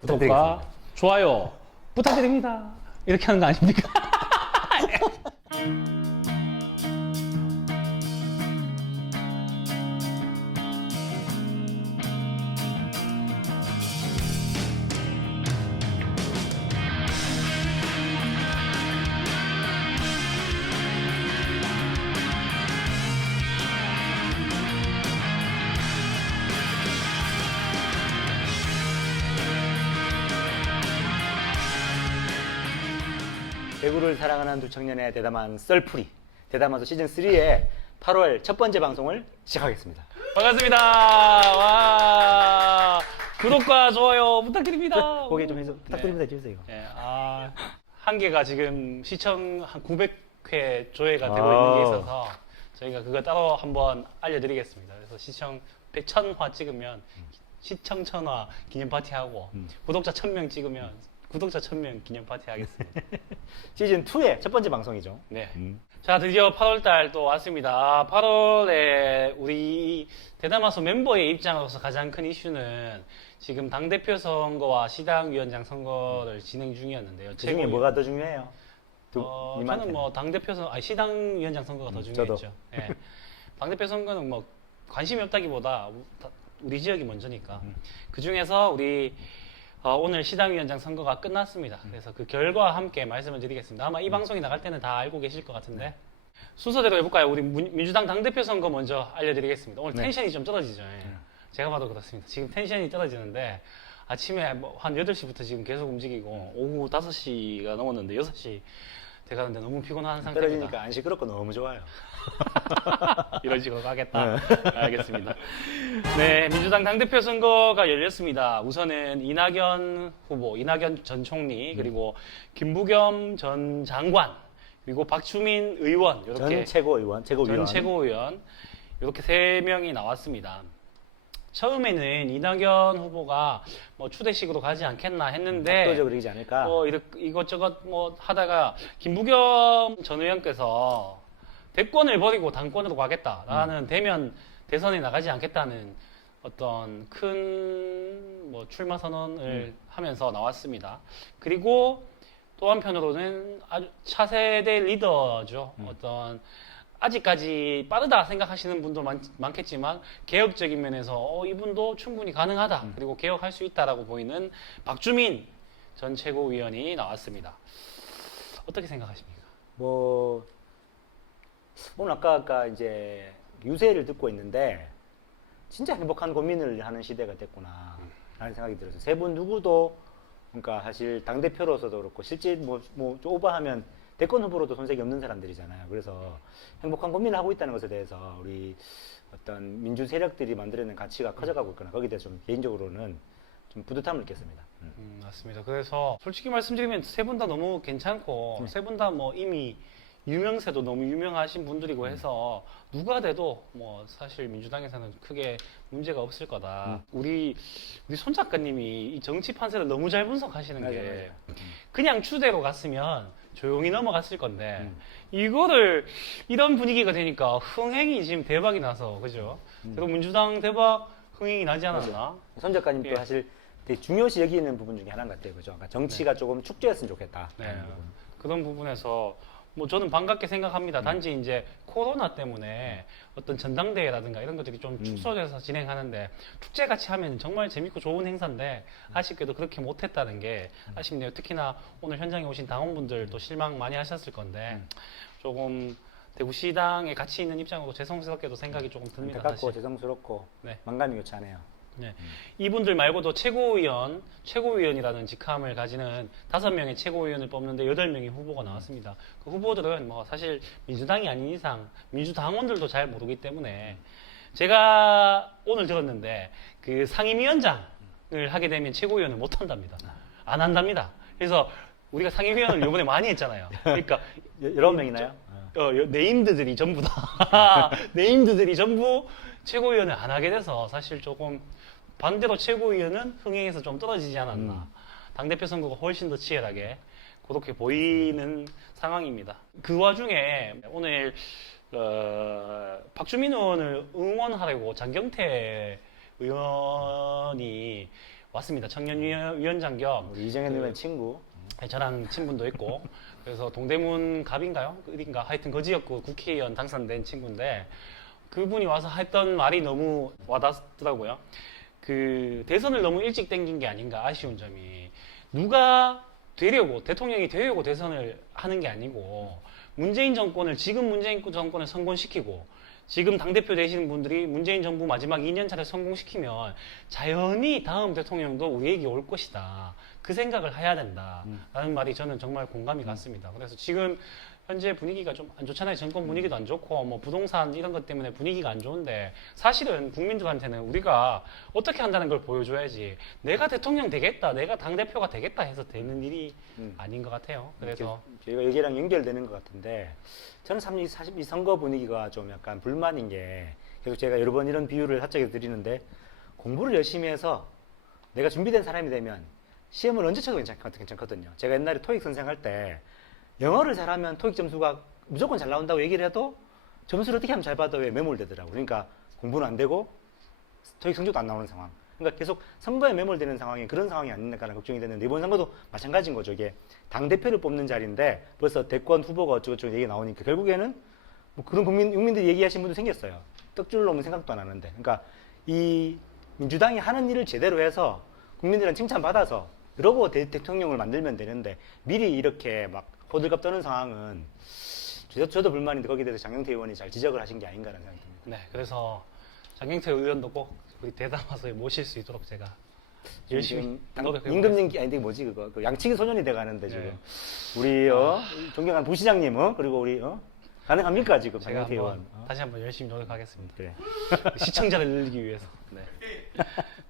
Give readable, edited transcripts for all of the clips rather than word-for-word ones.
구독과 좋아요 부탁드립니다. 이렇게 하는 거 아닙니까? 배구를 사랑하는 두 청년의 대담한 썰풀이 대담하소 시즌3의 8월 첫 번째 방송을 시작하겠습니다. 반갑습니다. 와, 구독과 좋아요 부탁드립니다. 고개 좀 해서 부탁드립니다. 해주세요. 네, 한 개가 지금 시청 한 900회 조회가 되고 있는 게 있어서 저희가 그거 따로 한번 알려드리겠습니다. 그래서 시청 1000화 찍으면 시청 1000화 기념 파티하고 구독자 1000명 찍으면 구독자 1000명 기념 파티 하겠습니다. 시즌2의 첫 번째 방송이죠. 네. 자, 드디어 8월달 또 왔습니다. 8월에 우리 대담하소 멤버의 입장으로서 가장 큰 이슈는 지금 당대표 선거와 시당위원장 선거를 진행 중이었는데요. 그 중에 뭐가 더 중요해요? 저는 뭐 당대표 시당위원장 선거가 더 중요했죠. 네. 당대표 선거는 뭐 관심이 없다기보다 우리 지역이 먼저니까. 그 중에서 우리 오늘 시당위원장 선거가 끝났습니다. 그래서 그 결과와 함께 말씀을 드리겠습니다. 아마 이 방송이 나갈 때는 다 알고 계실 것 같은데 순서대로 해볼까요? 우리 민주당 당대표 선거 먼저 알려드리겠습니다. 오늘 텐션이 좀 떨어지죠. 제가 봐도 그렇습니다. 지금 텐션이 떨어지는데 아침에 뭐한 8시부터 지금 계속 움직이고 오후 5시가 넘었는데 6시 돼가는데 너무 피곤한 상태입니다. 떨어지니까 안 시끄럽고 너무 좋아요. 이런 식으로 가겠다. 알겠습니다. 네, 민주당 당대표 선거가 열렸습니다. 우선은 이낙연 후보, 이낙연 전 총리, 그리고 김부겸 전 장관, 그리고 박주민 의원, 이렇게 전 최고위원, 이렇게 3명이 나왔습니다. 처음에는 이낙연 후보가 뭐 추대식으로 가지 않겠나 했는데 압도적으로 이기지 않을까? 이것저것 뭐 하다가 김부겸 전 의원께서 대권을 버리고 당권으로 가겠다라는 대면 대선에 나가지 않겠다는 어떤 큰 뭐 출마 선언을 하면서 나왔습니다. 그리고 또 한편으로는 아주 차세대 리더죠. 어떤 아직까지 빠르다 생각하시는 분도 많겠지만 개혁적인 면에서 이분도 충분히 가능하다. 그리고 개혁할 수 있다라고 보이는 박주민 전 최고위원이 나왔습니다. 어떻게 생각하십니까? 뭐 오늘 아까 이제 유세를 듣고 있는데 진짜 행복한 고민을 하는 시대가 됐구나 라는 생각이 들어서 세 분 누구도 그러니까 사실 당대표로서도 그렇고 실제 뭐 오버하면 대권 후보로도 손색이 없는 사람들이잖아요. 그래서 행복한 고민을 하고 있다는 것에 대해서 우리 어떤 민주 세력들이 만들어낸 가치가 커져가고 있거나 거기에 대해서 좀 개인적으로는 좀 뿌듯함을 느꼈습니다. 맞습니다. 그래서 솔직히 말씀드리면 세 분 다 너무 괜찮고 세 분 다 뭐 이미 유명세도 너무 유명하신 분들이고 해서 누가 돼도 뭐 사실 민주당에서는 크게 문제가 없을 거다. 우리 손 작가님이 이 정치 판세를 너무 잘 분석하시는 게 그냥 추대로 갔으면 조용히 넘어갔을 건데 이거를 이런 분위기가 되니까 흥행이 지금 대박이 나서 그죠? 그리고 민주당 대박 흥행이 나지 않았나? 손 작가님도 사실 되게 중요시 여기는 부분 중에 하나인 것 같아요. 그죠? 그러니까 정치가 조금 축제였으면 좋겠다. 네. 그런 부분에서 뭐 저는 반갑게 생각합니다. 단지 이제 코로나 때문에 어떤 전당대회라든가 이런 것들이 좀 축소돼서 진행하는데 축제같이 하면 정말 재밌고 좋은 행사인데 아쉽게도 그렇게 못했다는 게 아쉽네요. 특히나 오늘 현장에 오신 당원분들도 실망 많이 하셨을 건데 조금 대구시당에 같이 있는 입장으로 죄송스럽게도 생각이 조금 듭니다. 안타깝고 사실. 죄송스럽고 네. 만감이 교차하네요. 네. 이분들 말고도 최고위원이라는 직함을 가지는 5명의 최고위원을 뽑는데 8명의 후보가 나왔습니다. 그 후보들은 뭐 사실 민주당이 아닌 이상 민주당원들도 잘 모르기 때문에 제가 오늘 들었는데 그 상임위원장을 하게 되면 최고위원을 못 한답니다. 안 한답니다. 그래서 우리가 상임위원을 이번에 많이 했잖아요. 그러니까 여러 명이나요? 네임드들이 전부 다 네임드들이 전부 최고위원을 안 하게 돼서 사실 조금 반대로 최고위원은 흥행에서 좀 떨어지지 않았나. 당대표 선거가 훨씬 더 치열하게 그렇게 보이는 상황입니다. 그 와중에 오늘 박주민 의원을 응원하려고 장경태 의원이 왔습니다. 청년위원장 겸 우리 이정현 의원 친구. 저랑 친분도 있고 그래서 동대문 갑인가요? 어딘가 하여튼 그 지역구 국회의원 당선된 친구인데 그분이 와서 했던 말이 너무 와닿더라고요. 그 대선을 너무 일찍 땡긴 게 아닌가 아쉬운 점이 누가 되려고 대통령이 되려고 대선을 하는 게 아니고 문재인 정권을 지금 문재인 정권을 성공시키고 지금 당대표 되시는 분들이 문재인 정부 마지막 2년차를 성공시키면 자연히 다음 대통령도 우리에게 올 것이다. 그 생각을 해야 된다라는 말이 저는 정말 공감이 갔습니다. 그래서 지금 현재 분위기가 좀 안 좋잖아요. 정권 분위기도 안 좋고 뭐 부동산 이런 것 때문에 분위기가 안 좋은데 사실은 국민들한테는 우리가 어떻게 한다는 걸 보여줘야지 내가 대통령 되겠다, 내가 당대표가 되겠다 해서 되는 일이 아닌 것 같아요. 그래서 저희가 여기랑 연결되는 것 같은데 저는 참 이 선거 분위기가 좀 약간 불만인 게 계속 제가 여러 번 이런 비유를 합작해 드리는데 공부를 열심히 해서 내가 준비된 사람이 되면 시험을 언제 쳐도 괜찮거든요. 제가 옛날에 토익 선생할 때 영어를 잘하면 토익 점수가 무조건 잘 나온다고 얘기를 해도 점수를 어떻게 하면 잘 받아 왜 매몰되더라고요. 그러니까 공부는 안 되고 토익 성적도 안 나오는 상황. 그러니까 계속 선거에 매몰되는 상황이 그런 상황이 아닌가라는 걱정이 되는데 이번 선거도 마찬가지인 거죠. 이게 당대표를 뽑는 자리인데 벌써 대권 후보가 어쩌고저쩌고 얘기 나오니까 결국에는 뭐 그런 국민들이 얘기하신 분도 생겼어요. 떡줄 넘은 생각도 안 하는데. 그러니까 이 민주당이 하는 일을 제대로 해서 국민들은 칭찬받아서 그러고 대통령을 만들면 되는데 미리 이렇게 막 호들갑 떠는 상황은 저도 불만인데 거기에 대해서 장경태 의원이 잘 지적을 하신 게 아닌가라는 생각이 듭니다. 네, 그래서 장경태 의원도 꼭 우리 대담화서에 모실 수 있도록 제가 열심히 노력해 임금님 아니 뭐지 그거 그 양치기 소년이 돼가는데 지금 우리 존경하는 부시장님 그리고 우리 가능합니까 지금 제가 장경태 의원 다시 한번 열심히 노력하겠습니다. 그래. 시청자를 늘리기 위해서. 네.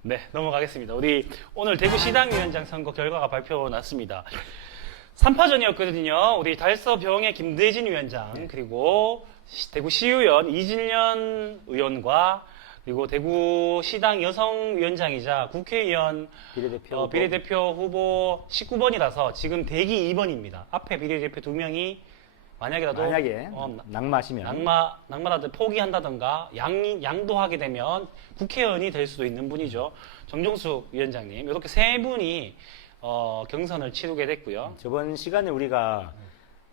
네, 넘어가겠습니다. 우리 오늘 대구시당위원장 선거 결과가 발표났습니다. 3파전이었거든요. 우리 달서병의 김대진 위원장 그리고 대구시의원 이진련 의원과 그리고 대구시당 여성위원장이자 국회의원 비례대표 후보 19번이라서 지금 대기 2번입니다. 앞에 비례대표 2명이 만약에 낙마하시면 낙마라도 포기한다던가 양도하게 되면 국회의원이 될 수도 있는 분이죠. 정종숙 위원장님 이렇게 세 분이 경선을 치르게 됐고요. 저번 시간에 우리가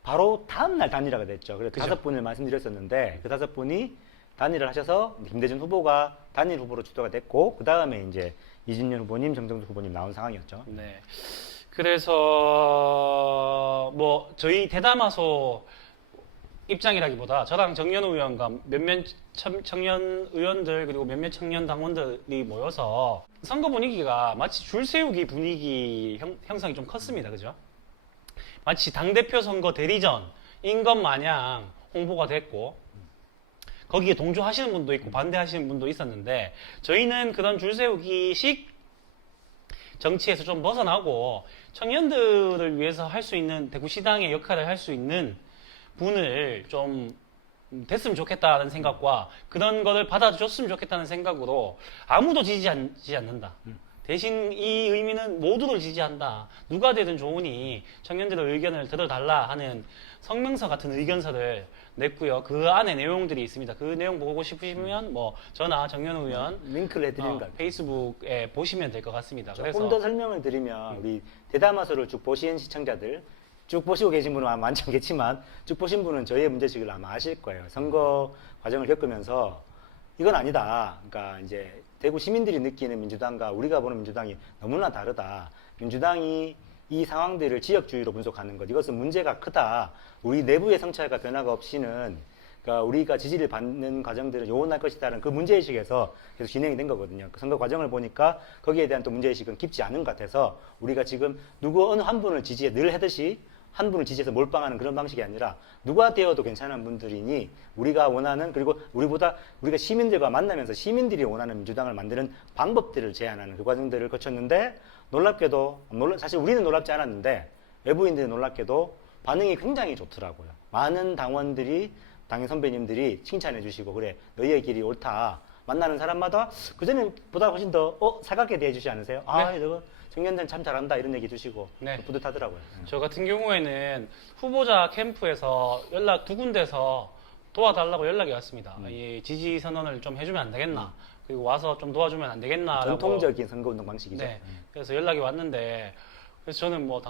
바로 다음 날 단일화가 됐죠. 그래서 그죠? 5분을 말씀드렸었는데 그 5분이 단일을 하셔서 김대중 후보가 단일 후보로 주도가 됐고 그 다음에 이제 이진년 후보님, 정정숙 후보님 나온 상황이었죠. 네. 그래서 뭐 저희 대담화소 입장이라기보다 저랑 정연우 의원과 몇몇 청년 의원들 그리고 몇몇 청년 당원들이 모여서 선거 분위기가 마치 줄 세우기 분위기 형성이 좀 컸습니다. 그죠? 마치 당대표 선거 대리전인 것 마냥 홍보가 됐고 거기에 동조하시는 분도 있고 반대하시는 분도 있었는데 저희는 그런 줄 세우기식 정치에서 좀 벗어나고 청년들을 위해서 할 수 있는 대구시당의 역할을 할 수 있는 분을 좀 됐으면 좋겠다는 생각과 그런 거를 받아줬으면 좋겠다는 생각으로 아무도 지지하지 않는다. 대신 이 의미는 모두를 지지한다. 누가 되든 좋으니 청년들의 의견을 들어달라 하는 성명서 같은 의견서를 냈고요. 그 안에 내용들이 있습니다. 그 내용 보고 싶으시면 뭐 저나 정연우 의원 링크를 해드린다. 페이스북에 보시면 될 것 같습니다. 조금 더 설명을 드리면 우리 대담화서를 쭉 보신 시청자들 쭉 보시고 계신 분은 아마 많지 않겠지만 쭉 보신 분은 저희의 문제식을 아마 아실 거예요. 선거 과정을 겪으면서 이건 아니다. 그러니까 이제 대구 시민들이 느끼는 민주당과 우리가 보는 민주당이 너무나 다르다. 민주당이 이 상황들을 지역주의로 분석하는 것 이것은 문제가 크다. 우리 내부의 성찰과 변화가 없이는 그러니까 우리가 지지를 받는 과정들은 요원할 것이다라는 그 문제의식에서 계속 진행이 된 거거든요. 그 선거 과정을 보니까 거기에 대한 또 문제의식은 깊지 않은 것 같아서 우리가 지금 누구 어느 한 분을 지지해 늘 하듯이 한 분을 지지해서 몰빵하는 그런 방식이 아니라 누가 되어도 괜찮은 분들이니 우리가 원하는 그리고 우리가 시민들과 만나면서 시민들이 원하는 민주당을 만드는 방법들을 제안하는 그 과정들을 거쳤는데 놀랍게도 사실 우리는 놀랍지 않았는데 외부인들이 놀랍게도 반응이 굉장히 좋더라고요. 많은 당원들이 당연 선배님들이 칭찬해 주시고 그래 너희의 길이 옳다. 만나는 사람마다 그전에 보다 훨씬 더 살갑게 대해주지 않으세요? 아, 저거 청년들 참 잘한다 이런 얘기 주시고 네. 뿌듯하더라고요. 저 같은 경우에는 후보자 캠프에서 연락 두 군데서 도와달라고 연락이 왔습니다. 이 지지 선언을 좀 해주면 안 되겠나? 그리고 와서 좀 도와주면 안 되겠나라고. 전통적인 선거운동 방식이죠. 네. 그래서 연락이 왔는데 그래서 저는 뭐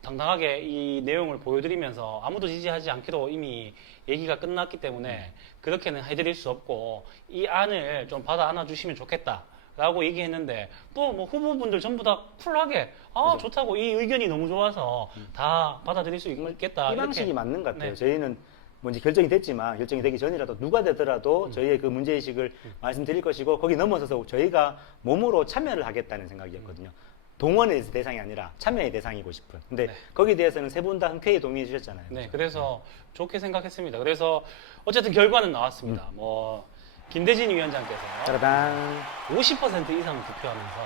당당하게 이 내용을 보여드리면서 아무도 지지하지 않기로 이미 얘기가 끝났기 때문에 그렇게는 해드릴 수 없고 이 안을 좀 받아 안아주시면 좋겠다라고 얘기했는데 또 뭐 후보분들 전부 다 쿨하게 그죠. 좋다고 이 의견이 너무 좋아서 다 받아들일 수 있겠다. 이 방식이 이렇게. 맞는 것 같아요. 네. 저희는 뭐 이제 결정이 됐지만 결정이 되기 전이라도 누가 되더라도 저희의 그 문제의식을 말씀드릴 것이고 거기 넘어서서 저희가 몸으로 참여를 하겠다는 생각이었거든요. 동원의 대상이 아니라 참여의 대상이고 싶은. 근데 네. 거기에 대해서는 세 분 다 흔쾌히 동의해 주셨잖아요. 네, 그렇죠? 그래서 좋게 생각했습니다. 그래서 어쨌든 결과는 나왔습니다. 뭐 김대진 위원장께서 짜라단. 50% 이상 득표하면서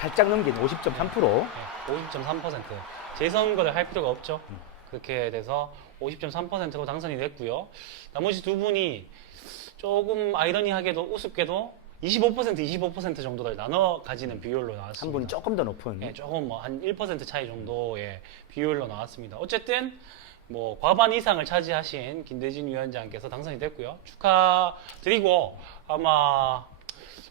살짝 넘긴 50.3%. 네, 50.3%. 재선거를 할 필요가 없죠. 그렇게 돼서 50.3%로 당선이 됐고요. 나머지 두 분이 조금 아이러니하게도 우습게도 25% 정도를 나눠 가지는 비율로 나왔습니다. 한 분이 조금 더 높은. 네, 조금 뭐 한 1% 차이 정도의 비율로 나왔습니다. 어쨌든 뭐 과반 이상을 차지하신 김대진 위원장께서 당선이 됐고요. 축하드리고 아마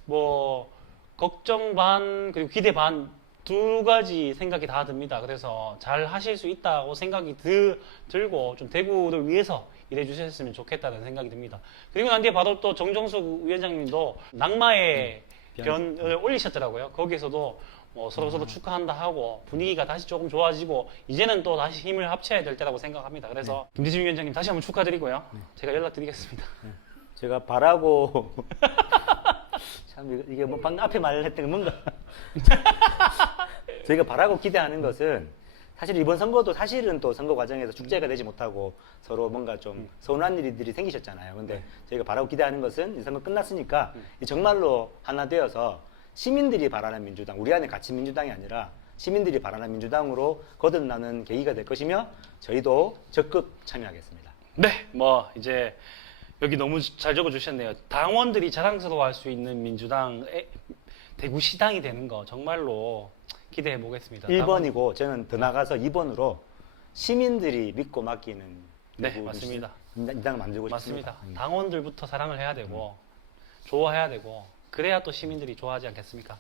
뭐 걱정 반 그리고 기대 반 두 가지 생각이 다 듭니다. 그래서 잘 하실 수 있다고 생각이 들고 좀 대구를 위해서 일해 주셨으면 좋겠다는 생각이 듭니다. 그리고 난 뒤에 바로 또 정정숙 위원장님도 낙마의 변을 올리셨더라고요. 거기에서도 뭐 서로 축하한다 하고 분위기가 다시 조금 좋아지고 이제는 또 다시 힘을 합쳐야 될 때라고 생각합니다. 그래서 김대중 위원장님 다시 한번 축하드리고요. 제가 연락드리겠습니다. 제가 바라고 참 이게 뭐 방금 앞에 말을 했던 게 뭔가 저희가 바라고 기대하는 것은 사실 이번 선거도 사실은 또 선거 과정에서 축제가 되지 못하고 서로 뭔가 좀 서운한 일들이 생기셨잖아요. 근데 저희가 바라고 기대하는 것은 이 선거 끝났으니까 정말로 하나 되어서 시민들이 바라는 민주당, 우리 안에 같이 민주당이 아니라 시민들이 바라는 민주당으로 거듭나는 계기가 될 것이며 저희도 적극 참여하겠습니다. 네, 뭐 이제 여기 너무 잘 적어주셨네요. 당원들이 자랑스러워할 수 있는 민주당의 대구시당이 되는 거 정말로 기대해 보겠습니다. 1번이고 저는 더 나가서 2번으로 시민들이 믿고 맡기는 네, 대구 맞습니다. 민주당을 만들고 맞습니다. 싶습니다. 당원들부터 사랑을 해야 되고 좋아해야 되고 그래야 또 시민들이 좋아하지 않겠습니까?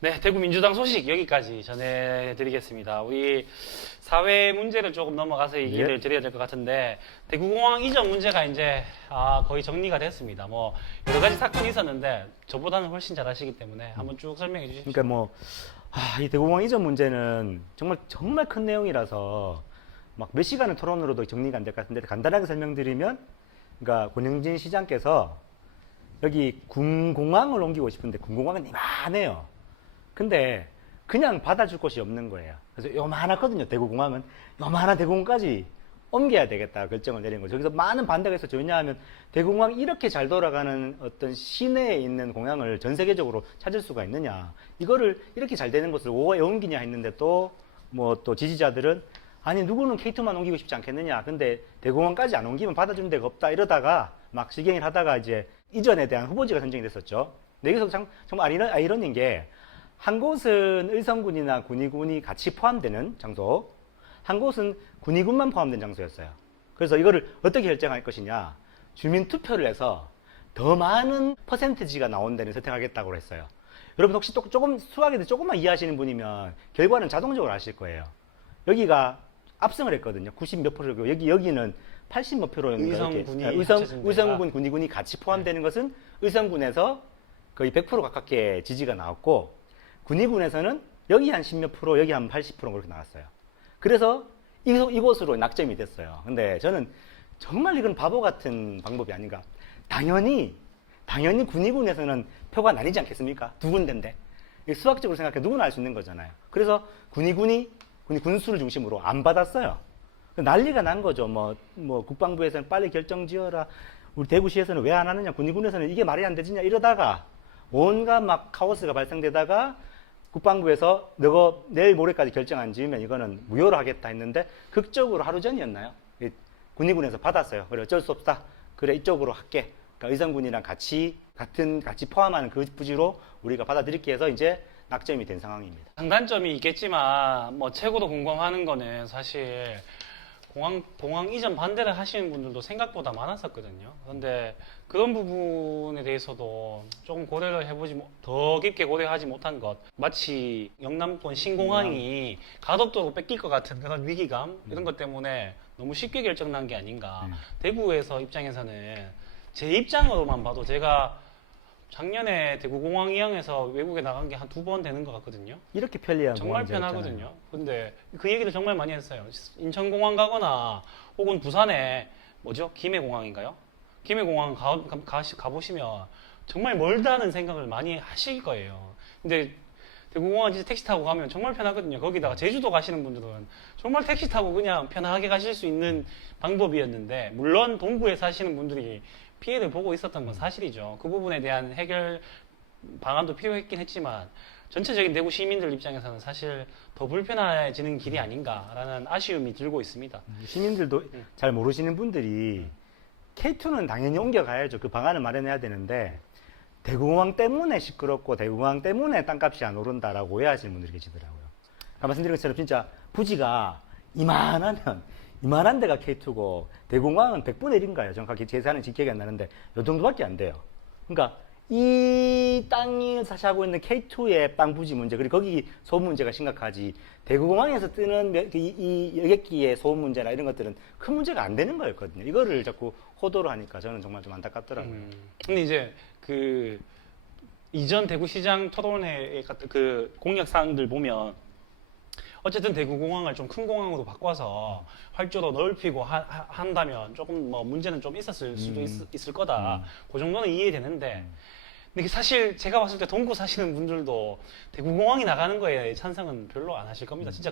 네, 대구 민주당 소식 여기까지 전해드리겠습니다. 우리 사회 문제를 조금 넘어가서 얘기를 드려야 될 것 같은데 대구공항 이전 문제가 이제 거의 정리가 됐습니다. 뭐 여러 가지 사건이 있었는데 저보다는 훨씬 잘 아시기 때문에 한번 쭉 설명해 주십시오. 그러니까 뭐 이 대구공항 이전 문제는 정말 큰 내용이라서 막 몇 시간의 토론으로도 정리가 안 될 것 같은데 간단하게 설명드리면 그러니까 권영진 시장께서 여기 군공항을 옮기고 싶은데 군공항은 이만해요. 근데 그냥 받아줄 곳이 없는 거예요. 그래서 요만하거든요. 대구공항은 요만한 대구공까지 옮겨야 되겠다 결정을 내린 거죠. 그래서 많은 반대가 있었죠. 왜냐하면 대구공항 이렇게 잘 돌아가는 어떤 시내에 있는 공항을 전 세계적으로 찾을 수가 있느냐. 이거를 이렇게 잘 되는 곳을 왜 옮기냐 했는데 또 또 지지자들은 아니 누구는 K2만 옮기고 싶지 않겠느냐. 근데 대구공항까지 안 옮기면 받아주는 데가 없다. 이러다가 막 실갱이를 하다가 이제 이전에 대한 후보지가 선정이 됐었죠. 근데 여기서 정말 아이러니인 게 한 곳은 의성군이나 군위군이 같이 포함되는 장소, 한 곳은 군위군만 포함된 장소였어요. 그래서 이거를 어떻게 결정할 것이냐. 주민 투표를 해서 더 많은 퍼센티지가 나온 데는 선택하겠다고 했어요. 여러분 혹시 또 조금 수학에 대해 조금만 이해하시는 분이면 결과는 자동적으로 아실 거예요. 여기가 압승을 했거든요. 90 몇 프로고 여기는 80 몇 프로 의성군이 의성군 군위군이 같이 포함되는 것은 의성군에서 거의 100% 가깝게 지지가 나왔고 군위군에서는 여기 한 10몇 프로, 여기 한 80% 그렇게 나왔어요. 그래서 이곳으로 낙점이 됐어요. 근데 저는 정말 이건 바보 같은 방법이 아닌가. 당연히 군위군에서는 표가 나뉘지 않겠습니까? 두 군데인데. 수학적으로 생각해 누구나 알 수 있는 거잖아요. 그래서 군위 군수를 중심으로 안 받았어요. 난리가 난 거죠. 국방부에서는 빨리 결정 지어라. 우리 대구시에서는 왜 안 하느냐. 군위군에서는 이게 말이 안 되지냐. 이러다가 온갖 막 카오스가 발생되다가 국방부에서 너가 내일 모레까지 결정 안 지으면 이거는 무효로 하겠다 했는데 극적으로 하루 전이었나요? 군위군에서 받았어요. 그래 어쩔 수 없다. 그래 이쪽으로 할게. 그러니까 의성군이랑 같이 포함하는 그 부지로 우리가 받아들일게 해서 이제 낙점이 된 상황입니다. 장단점이 있겠지만 뭐 최고도 공감하는 거는 사실 공항 이전 반대를 하시는 분들도 생각보다 많았었거든요. 그런데 그런 부분에 대해서도 조금 고려를 더 깊게 고려하지 못한 것. 마치 영남권 신공항이 가덕도로 뺏길 것 같은 그런 위기감 이런 것 때문에 너무 쉽게 결정난 게 아닌가. 대구에서 입장에서는 제 입장으로만 봐도 제가 작년에 대구공항 이용해서 외국에 나간 게 한 2번 되는 것 같거든요. 이렇게 편리한 정말 공항이 있잖아요. 편하거든요. 근데 그 얘기를 정말 많이 했어요. 인천공항 가거나 혹은 부산에 뭐죠? 김해공항인가요? 김해공항 가보시면 정말 멀다는 생각을 많이 하실 거예요. 근데 대구공항 진짜 택시 타고 가면 정말 편하거든요. 거기다가 제주도 가시는 분들은 정말 택시 타고 그냥 편하게 가실 수 있는 방법이었는데, 물론 동부에 사시는 분들이 피해를 보고 있었던 건 사실이죠. 그 부분에 대한 해결 방안도 필요했긴 했지만 전체적인 대구 시민들 입장에서는 사실 더 불편해지는 길이 아닌가라는 아쉬움이 들고 있습니다. 시민들도 잘 모르시는 분들이 K2는 당연히 옮겨가야죠. 그 방안을 마련해야 되는데 대구공항 때문에 시끄럽고 대구공항 때문에 땅값이 안 오른다라고 오해하시는 분들이 계시더라고요. 아까 말씀드린 것처럼 진짜 부지가 이만한 데가 K2고 대구공항은 100분의 1인가요? 정확하게 계산은 기억이 안 나는데 이 정도밖에 안 돼요. 그러니까 이 땅이 사시하고 있는 K2의 땅 부지 문제, 그리고 거기 소음 문제가 심각하지, 대구공항에서 뜨는 이 여객기의 소음 문제나 이런 것들은 큰 문제가 안 되는 거였거든요. 이거를 자꾸 호도로 하니까 저는 정말 좀 안타깝더라고요. 근데 이제 그 이전 대구시장 토론회 같은 그 공약 사항들 보면 어쨌든 대구공항을 좀 큰 공항으로 바꿔서 활주로 넓히고 한다면 조금 뭐 문제는 좀 있었을 수도 있을 거다. 그 정도는 이해되는데, 근데 이게 사실 제가 봤을 때 동구 사시는 분들도 대구공항이 나가는 거에 찬성은 별로 안 하실 겁니다. 진짜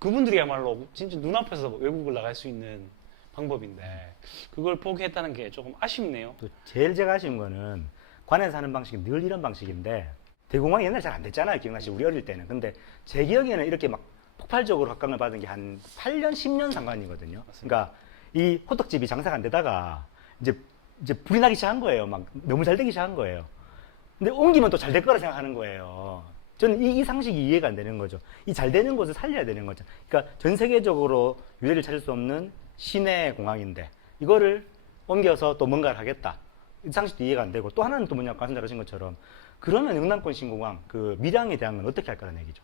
그분들이야말로 진짜 눈앞에서 외국을 나갈 수 있는 방법인데 그걸 포기했다는 게 조금 아쉽네요. 또 제일 제가 아쉬운 거는 관에서 하는 방식이 늘 이런 방식인데, 대구공항이 옛날에 잘 안 됐잖아요. 기억나시죠? 우리 어릴 때는. 근데 제 기억에는 이렇게 막 폭발적으로 각광을 받은 게 한 8년, 10년 상관이거든요. 그러니까 이 호떡집이 장사가 안 되다가 이제 불이 나기 시작한 거예요. 막 너무 잘 되기 시작한 거예요. 근데 옮기면 또 잘 될 거라 생각하는 거예요. 저는 이 상식이 이해가 안 되는 거죠. 이 잘 되는 곳을 살려야 되는 거죠. 그러니까 전 세계적으로 유례를 찾을 수 없는 시내 공항인데 이거를 옮겨서 또 뭔가를 하겠다. 이 상식도 이해가 안 되고, 또 하나는 또 뭐냐, 아까 말씀하신 것처럼 그러면 영남권 신공항, 그 밀양에 대한 건 어떻게 할 거라는 얘기죠.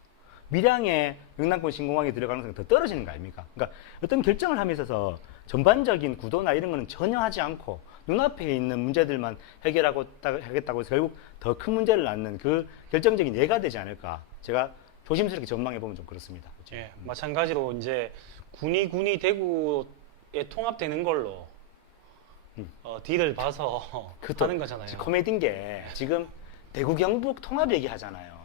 밀양에 영남권 신공항이 들어가는 가능성이 더 떨어지는 거 아닙니까? 그러니까 어떤 결정을 함에 있어서 전반적인 구도나 이런 거는 전혀 하지 않고 눈앞에 있는 문제들만 하겠다고 해서 결국 더 큰 문제를 낳는 그 결정적인 예가 되지 않을까. 제가 조심스럽게 전망해 보면 좀 그렇습니다. 예, 마찬가지로 이제 군이 대구에 통합되는 걸로 딜을 봐서 하는 거잖아요. 코미디인 게 지금 대구 경북 통합 얘기하잖아요.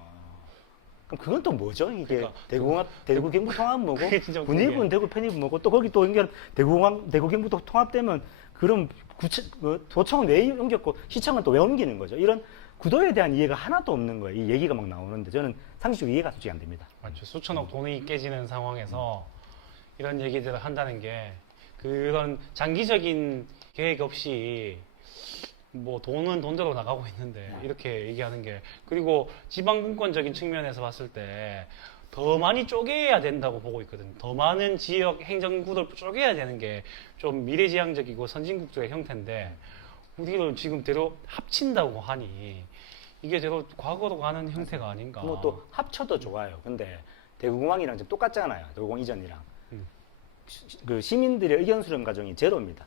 그럼 그건 또 뭐죠? 이게 그러니까 대구 경북 통합 뭐고, 그게 진짜 웃긴 군입은 게. 대구 편입은 뭐고, 또 거기 또 연결 대구 경북도 통합되면 그럼 도청은 왜 옮겼고 시청은 또 왜 옮기는 거죠? 이런 구도에 대한 이해가 하나도 없는 거예요. 이 얘기가 막 나오는데 저는 상식적으로 이해가 솔직히 안 됩니다. 맞죠. 수천억 돈이 깨지는 상황에서 이런 얘기들을 한다는 게 그런 장기적인 계획 없이 뭐 돈은 돈대로 나가고 있는데 이렇게 얘기하는 게, 그리고 지방분권적인 측면에서 봤을 때 더 많이 쪼개야 된다고 보고 있거든요. 더 많은 지역 행정구도를 쪼개야 되는 게 좀 미래지향적이고 선진국들의 형태인데 우리를 지금 대로 합친다고 하니 이게 대로 과거로 가는 형태가 아닌가. 뭐 또 합쳐도 좋아요. 근데 대구공항이랑 지금 똑같잖아요. 대구공항 이전이랑. 그 시민들의 의견 수렴 과정이 제로입니다.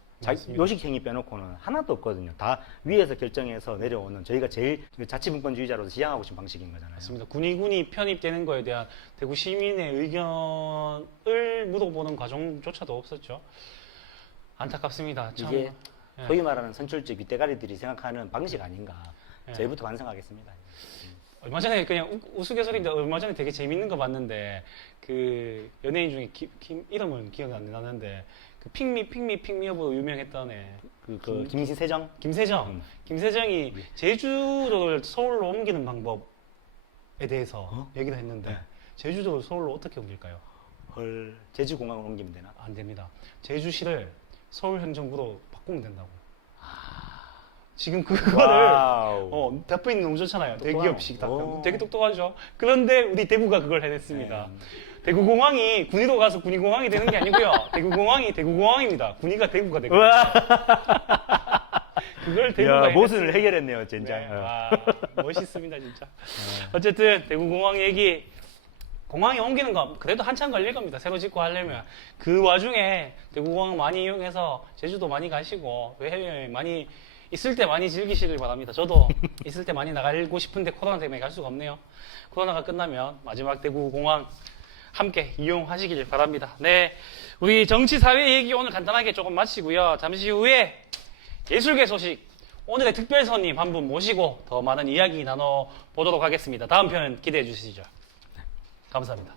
요식행위 빼놓고는 하나도 없거든요. 다 위에서 결정해서 내려오는, 저희가 제일 자치분권주의자로서 지향하고 있는 방식인 거잖아요. 맞습니다. 군이 편입되는 거에 대한 대구 시민의 의견을 물어보는 과정조차도 없었죠. 안타깝습니다. 참. 이게 예. 소위 말하는 선출직 윗대가리들이 생각하는 방식 아닌가. 예. 저희부터 반성하겠습니다. 얼마 전에 그냥 우스갯소리인데 얼마 전에 되게 재밌는 거 봤는데, 그 연예인 중에 이름은 기억이 안 나는데 그 픽미업으로 유명했던 애, 그 김세정? 김세정. 김세정이 제주도를 서울로 옮기는 방법에 대해서 얘기를 했는데 네. 제주도를 서울로 어떻게 옮길까요? 헐, 제주공항을 옮기면 되나? 안 됩니다. 제주시를 서울행정구로 바꾸면 된다고. 지금 그거를 와우. 대표님 너무 좋잖아요. 대기업식 똑똑하네. 되게 똑똑하죠. 그런데 우리 대구가 그걸 해냈습니다. 대구공항이 군위로 가서 군위공항이 되는 게 아니고요. 대구공항이 대구공항입니다. 군위가 대구가 되고. 그걸 대구가 야, 해냈습니다. 모순을 해결했네요, 젠장. 네, 와, 멋있습니다, 진짜. 어쨌든 대구공항 얘기, 공항에 옮기는 거 그래도 한참 걸릴 겁니다. 새로 짓고 하려면. 그 와중에 대구공항 많이 이용해서 제주도 많이 가시고 해외여행 많이 있을 때 많이 즐기시길 바랍니다. 저도 있을 때 많이 나가고 싶은데 코로나 때문에 갈 수가 없네요. 코로나가 끝나면 마지막 대구공항 함께 이용하시길 바랍니다. 네, 우리 정치 사회 얘기 오늘 간단하게 조금 마치고요. 잠시 후에 예술계 소식, 오늘의 특별 손님 한 분 모시고 더 많은 이야기 나눠보도록 하겠습니다. 다음 편 기대해 주시죠. 감사합니다.